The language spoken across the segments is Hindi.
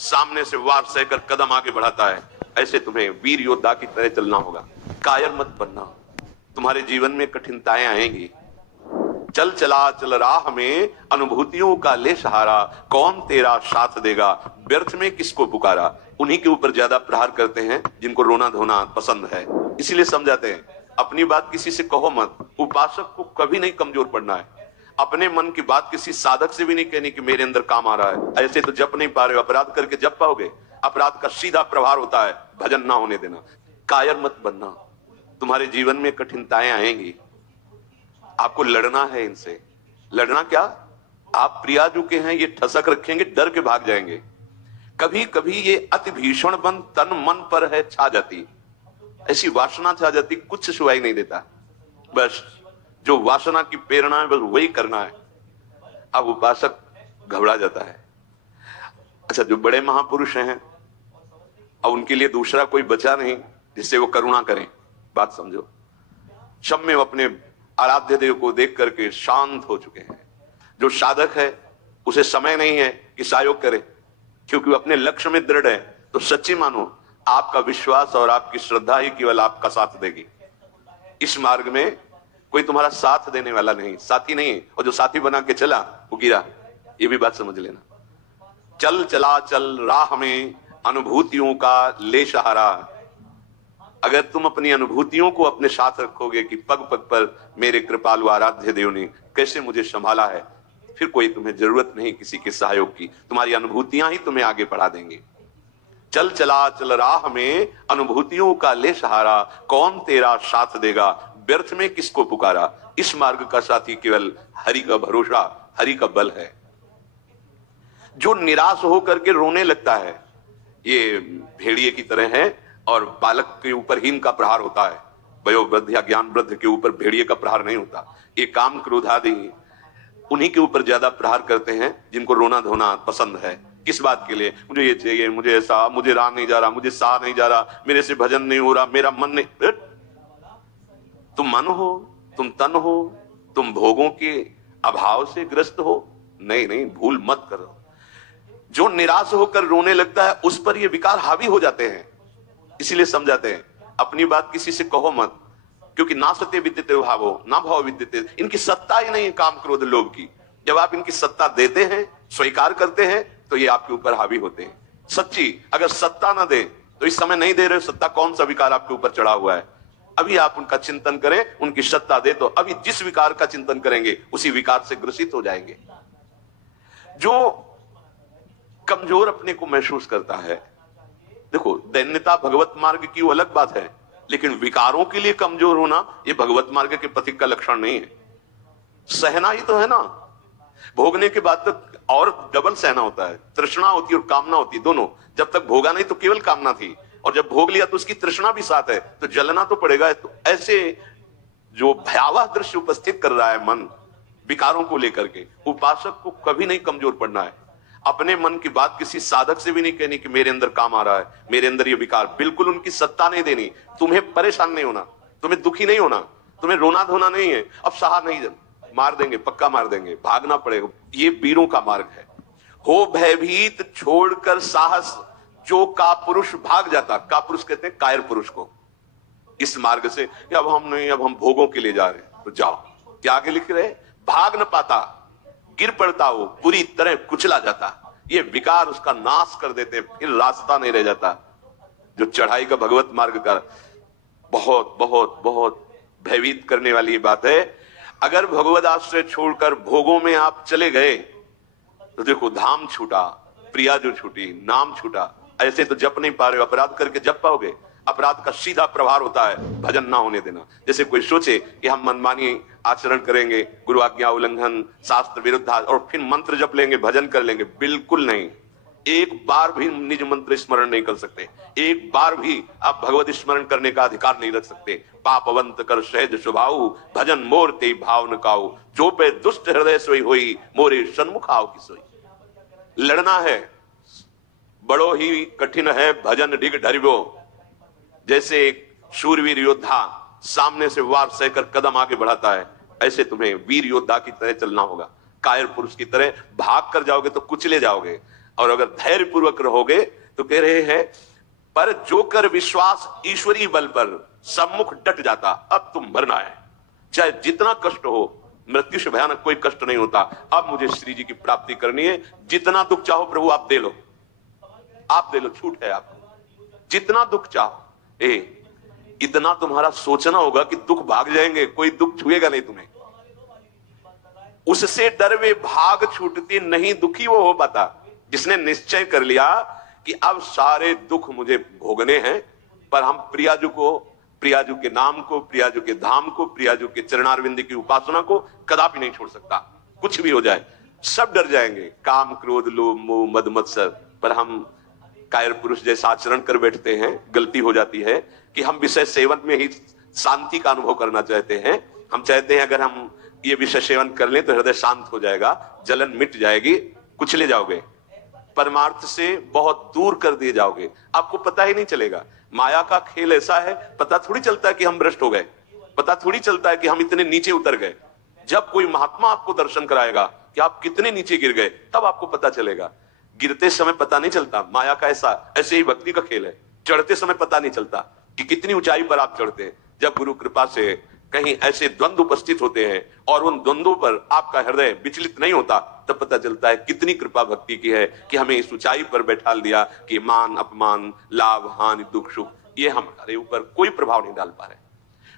सामने से वार सहकर कदम आगे बढ़ाता है, ऐसे तुम्हें वीर योद्धा की तरह चलना होगा। कायर मत बनना, तुम्हारे जीवन में कठिनाइयां आएंगी। चल चला चल राह में अनुभूतियों का ले सहारा, कौन तेरा साथ देगा, व्यर्थ में किसको पुकारा। उन्हीं के ऊपर ज्यादा प्रहार करते हैं जिनको रोना धोना पसंद है, इसीलिए समझाते हैं अपनी बात किसी से कहो मत। उपासक को कभी नहीं कमजोर पड़ना है। अपने मन की बात किसी साधक से भी नहीं कहनी कि मेरे अंदर काम आ रहा है, ऐसे तो जप नहीं पा रहे हो। अपराध करके जप पाओगे? अपराध का सीधा प्रभाव होता है भजन ना होने देना। कायर मत बनना, तुम्हारे जीवन में कठिनाइयां आएंगी, आपको लड़ना है इनसे। लड़ना क्या, आप प्रिया चुके हैं, ये ठसक रखेंगे, डर के भाग जाएंगे। कभी कभी ये अति भीषण बंध तन मन पर है छा जाती, ऐसी वासना छा जाती, कुछ सुनाई नहीं देता। बस जो वासना की प्रेरणा है बस वही करना है। अब उपासक घबरा जाता है। अच्छा, जो बड़े महापुरुष हैं, अब उनके लिए दूसरा कोई बचा नहीं जिससे वो करुणा करें। बात समझो, सब में अपने आराध्य देव को देख करके शांत हो चुके हैं। जो साधक है उसे समय नहीं है कि सहयोग करे, क्योंकि वो अपने लक्ष्य में दृढ़ है। तो सच्ची मानो, आपका विश्वास और आपकी श्रद्धा ही केवल आपका साथ देगी। इस मार्ग में कोई तुम्हारा साथ देने वाला नहीं, साथी नहीं, और जो साथी बना के चला वो गिरा। ये भी बात समझ लेना। चल चला चल राह में अनुभूतियों का ले सहारा। अगर तुम अपनी अनुभूतियों को अपने साथ रखोगे कि पग पग पर मेरे कृपालु आराध्य देव ने कैसे मुझे संभाला है, फिर कोई तुम्हें जरूरत नहीं किसी के सहयोग की। तुम्हारी अनुभूतियां ही तुम्हें आगे बढ़ा देंगे। चल चला चल राह में अनुभूतियों का ले सहारा, कौन तेरा साथ देगा, व्यर्थ में किसको पुकारा। इस मार्ग का साथी केवल हरि का भरोसा, हरि का बल है। जो निराश होकर के रोने लगता है, ये भेड़िए की तरह है, और बालक के ऊपर ही इनका प्रहार होता है। वयोवृद्ध या ज्ञान वृद्ध के ऊपर भेड़िए का प्रहार नहीं होता। ये काम क्रोध आदि उन्हीं के ऊपर ज्यादा प्रहार करते हैं जिनको रोना धोना पसंद है। किस बात के लिए, मुझे ये चाहिए, मुझे ऐसा, मुझे राह नहीं जा रहा, मुझे सा नहीं जा रहा, मेरे से भजन नहीं हो रहा, मेरा मन नहीं। तुम मन हो, तुम तन हो, तुम भोगों के अभाव से ग्रस्त हो? नहीं नहीं, भूल मत करो। जो निराश होकर रोने लगता है उस पर ये विकार हावी हो जाते हैं, इसीलिए समझाते हैं अपनी बात किसी से कहो मत, क्योंकि ना सत्य विद्यते भावो ना भाव विद्यते। इनकी सत्ता ही नहीं है काम क्रोध लोभ की। जब आप इनकी सत्ता देते हैं, स्वीकार करते हैं, तो ये आपके ऊपर हावी होते हैं। सच्ची अगर सत्ता ना दे तो इस समय नहीं दे रहे, सत्ता कौन सा विकार आपके ऊपर चढ़ा हुआ है। अभी आप उनका चिंतन करें, उनकी सत्ता दे तो अभी जिस विकार का चिंतन करेंगे उसी विकार से ग्रसित हो जाएंगे। जो कमजोर अपने को महसूस करता है, देखो दैन्यता भगवत मार्ग की वो अलग बात है, लेकिन विकारों के लिए कमजोर होना ये भगवत मार्ग के पथिक का लक्षण नहीं है। सहना ही तो है ना, भोगने के बाद तक और डबल सहना होता है। तृष्णा होती है और कामना होती है, दोनों। जब तक भोगा नहीं तो केवल कामना थी, और जब भोग लिया तो उसकी तृष्णा भी साथ है, तो जलना तो पड़ेगा। तो ऐसे जो भयावह दृश्य उपस्थित कर रहा है मन विकारों को लेकर के, उपासक को कभी नहीं कमजोर पड़ना है। अपने मन की बात किसी साधक से भी नहीं कहनी कि मेरे अंदर काम आ रहा है, मेरे अंदर ये विकार। बिल्कुल उनकी सत्ता नहीं देनी। तुम्हें परेशान नहीं होना, तुम्हें दुखी नहीं होना, तुम्हें रोना धोना नहीं है। अब सहा नहीं, मार देंगे, पक्का मार देंगे, भागना पड़ेगा। ये वीरों का मार्ग है। हो भयभीत छोड़कर साहस, जो का पुरुष भाग जाता। का पुरुष कहते हैं कायर पुरुष को। इस मार्ग से अब हम नहीं, अब हम भोगों के लिए जा रहे हैं, तो जाओ। क्या आगे लिख रहे, भाग न पाता, गिर पड़ता, हो पूरी तरह कुचला जाता। ये विकार उसका नाश कर देते, फिर रास्ता नहीं रह जाता। जो चढ़ाई का भगवत मार्ग का बहुत बहुत बहुत भयभीत करने वाली बात है। अगर भगवत आश्रय छोड़कर भोगों में आप चले गए तो देखो धाम छूटा, प्रिया जो छूटी, नाम छूटा। ऐसे तो जप नहीं पा रहे हो, अपराध करके जप पाओगे? अपराध का सीधा प्रभाव होता है भजन ना होने देना। जैसे कोई सोचे कि हम मनमानी आचरण करेंगे, गुरु आज्ञा उल्लंघन, शास्त्र विरुद्ध, और फिर मंत्र जप लेंगे, भजन कर लेंगे। बिल्कुल नहीं। एक बार भी निज मंत्र स्मरण नहीं कर सकते, एक बार भी आप भगवत स्मरण करने का अधिकार नहीं रख सकते। पापवंत कर सहज स्वभाव, भजन मोर ते भाव न काऊ, जो पे दुष्ट हृदय सोई होई, मोरे सन्मुख आओ की सोई। लड़ना है, बड़ो ही कठिन है भजन डिग ढरिबो। जैसे एक शूरवीर योद्धा सामने से वार सहकर कदम आगे बढ़ाता है, ऐसे तुम्हें वीर योद्धा की तरह चलना होगा। कायर पुरुष की तरह भाग कर जाओगे तो कुचले जाओगे। और अगर धैर्य पूर्वक रहोगे तो कह रहे हैं पर जो कर विश्वास ईश्वरीय बल पर सम्मुख डट जाता, अब तुम मरना है, चाहे जितना कष्ट हो। मृत्यु से भयानक कोई कष्ट नहीं होता। अब मुझे श्री जी की प्राप्ति करनी है, जितना दुख चाहो प्रभु आप दे लो, आप दे लो, छूट है आपको, जितना दुख चाहो। इतना तुम्हारा सोचना होगा कि दुख भाग जाएंगे, कोई दुख छुएगा नहीं तुम्हें। उससे डर वे भाग छूटती नहीं, दुखी वो हो पाता जिसने निश्चय कर लिया कि अब सारे दुख मुझे भोगने हैं, पर हम प्रियाजू को, प्रियाजू के नाम को, प्रियाजू के धाम को, प्रियाजू के चरणारविंद की उपासना को कदापि नहीं छोड़ सकता। कुछ भी हो जाए सब डर जाएंगे, काम क्रोध लोभ मोह मद मत्सर, पर हम कायर पुरुष जैसा आचरण कर बैठते हैं। गलती हो जाती है कि हम विषय सेवन में ही शांति का अनुभव करना चाहते हैं। हम चाहते हैं अगर हम ये विषय सेवन कर लें तो हृदय शांत हो जाएगा, जलन मिट जाएगी, कुचले जाओगे, परमार्थ से बहुत दूर कर दिए जाओगे, आपको पता ही नहीं चलेगा। माया का खेल ऐसा है, पता थोड़ी चलता है कि हम भ्रष्ट हो गए, पता थोड़ी चलता है कि हम इतने नीचे उतर गए। जब कोई महात्मा आपको दर्शन कराएगा कि आप कितने नीचे गिर गए, तब आपको पता चलेगा। गिरते समय पता नहीं चलता, माया का ऐसे ही भक्ति का खेल है। चढ़ते समय पता नहीं चलता कि कितनी ऊंचाई पर आप चढ़ते हैं। जब गुरु कृपा से कहीं ऐसे द्वंद्व उपस्थित होते हैं और उन द्वंद्वों पर आपका हृदय विचलित नहीं होता, तब पता चलता है कितनी कृपा भक्ति की है कि हमें इस ऊंचाई पर बैठा दिया कि मान अपमान लाभ हानि दुख सुख ये हमारे ऊपर कोई प्रभाव नहीं डाल पा रहे।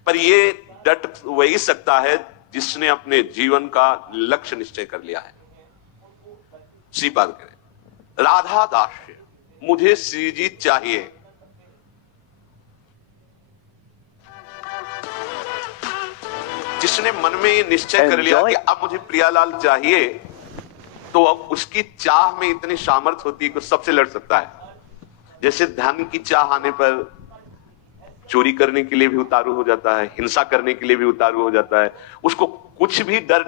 पर ये डट वही सकता है जिसने अपने जीवन का लक्ष्य निश्चय कर लिया है। श्रीपाद करें राधा दास्य मुझे श्री जी चाहिए, जिसने मन में ये निश्चय कर लिया कि अब मुझे प्रियालाल चाहिए, तो अब उसकी चाह में इतनी सामर्थ्य होती है कि सबसे लड़ सकता है। जैसे धन की चाह आने पर चोरी करने के लिए भी उतारू हो जाता है, हिंसा करने के लिए भी उतारू हो जाता है, उसको कुछ भी डर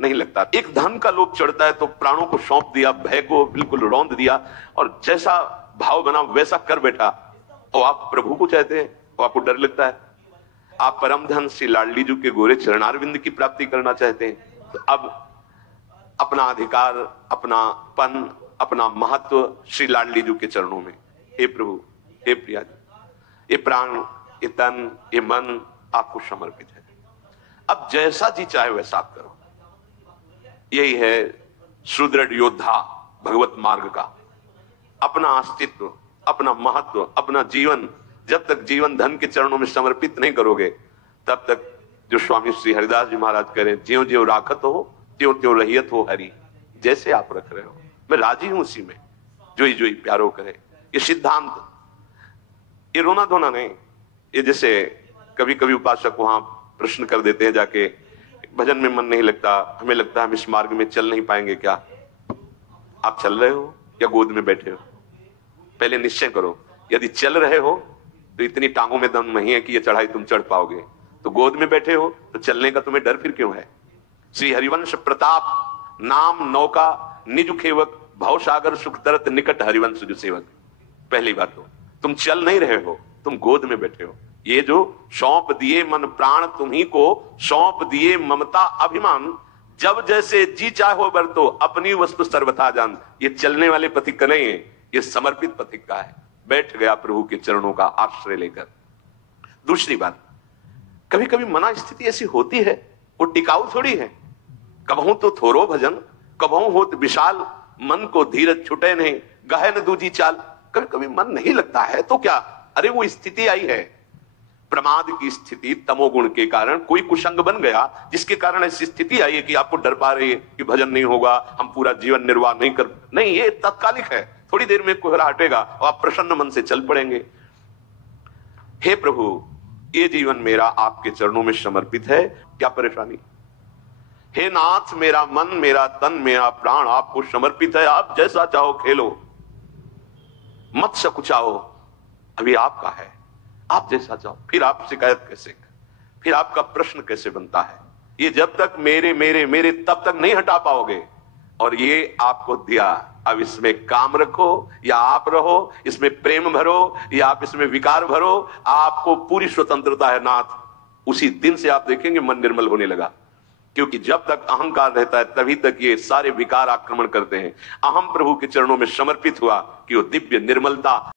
नहीं लगता। एक धन का लोभ चढ़ता है तो प्राणों को सौंप दिया, भय को बिल्कुल रौंद दिया और जैसा भाव बना वैसा कर बैठा। और आप प्रभु को चाहते हैं तो आपको डर लगता है। आप परम धन श्री लाडली जी के गोरे चरणारविंद की प्राप्ति करना चाहते हैं, तो अब अपना अधिकार, अपना पन, अपना महत्व श्री लाडली जी के चरणों में। हे प्रभु, हे प्रिया जी, ये प्राण, ये तन, ये मन आपको समर्पित है। अब जैसा जी चाहे वैसा आप करो। यही है सुदृढ़ योद्धा भगवत मार्ग का। अपना अस्तित्व, अपना महत्व, अपना जीवन जब तक जीवन धन के चरणों में समर्पित नहीं करोगे, तब तक जो स्वामी श्री हरिदास जी महाराज कह रहे हैं, ज्यों ज्यों राखत हो त्यों त्यों रहियत हो हरि। जैसे आप रख रहे हो मैं राजी हूं उसी में, जोई जोई प्यारो करे। ये सिद्धांत, ये रोना धोना नहीं। ये जैसे कभी कभी उपासक वहां प्रश्न कर देते हैं जाके, भजन में मन नहीं लगता, हमें लगता है हम इस मार्ग में चल नहीं पाएंगे। क्या आप चल रहे हो या गोद में बैठे हो? पहले निश्चय करो। यदि चल रहे हो तो इतनी टांगों में दम नहीं है कि ये चढ़ाई तुम चढ़ पाओगे। तो गोद में बैठे हो तो चलने का तुम्हें डर फिर क्यों है? श्री हरिवंश प्रताप नाम नौका निज खेवक, भव सागर सुख तरत निकट हरिवंश जो सेवक। पहली बात तो तुम चल नहीं रहे हो, तुम गोद में बैठे हो। ये जो सौंप दिए मन प्राण तुम्ही को, सौंप दिए ममता अभिमान, जब जैसे जी चाहो बरतो अपनी वस्तु सर्वथा जान। ये चलने वाले पथिक का नहीं है, ये समर्पित पथिक का है। बैठ गया प्रभु के चरणों का आश्रय लेकर। दूसरी बात, कभी कभी मना स्थिति ऐसी होती है, वो टिकाऊ थोड़ी है। कबहू तो थोरो भजन, कबहू होत विशाल, मन को धीरज छुटे नहीं, गहन दूजी चाल। कभी कभी मन नहीं लगता है तो क्या, अरे वो स्थिति आई है, प्रमाद की स्थिति, तमोगुण के कारण कोई कुसंग बन गया, जिसके कारण ऐसी स्थिति आई है कि आपको डर पा रही है कि भजन नहीं होगा, हम पूरा जीवन निर्वाह नहीं कर। नहीं, ये तात्कालिक है, थोड़ी देर में कोहरा हटेगा और आप प्रसन्न मन से चल पड़ेंगे। हे प्रभु, ये जीवन मेरा आपके चरणों में समर्पित है, क्या परेशानी? हे नाथ, मेरा मन, मेरा तन, मेरा प्राण आपको समर्पित है। आप जैसा चाहो खेलो, मत सकुचाओ, अभी आपका है, आप जैसा चाहो। फिर आप शिकायत कैसे, फिर आपका प्रश्न कैसे बनता है? ये जब तक मेरे मेरे मेरे तब तक नहीं हटा पाओगे। और ये आपको दिया, अब इसमें काम रखो या आप रहो, इसमें प्रेम भरो या आप इसमें विकार भरो, आपको पूरी स्वतंत्रता है नाथ। उसी दिन से आप देखेंगे मन निर्मल होने लगा। क्योंकि जब तक अहंकार रहता है तभी तक ये सारे विकार आक्रमण करते हैं। अहम प्रभु के चरणों में समर्पित हुआ कि वो दिव्य निर्मलता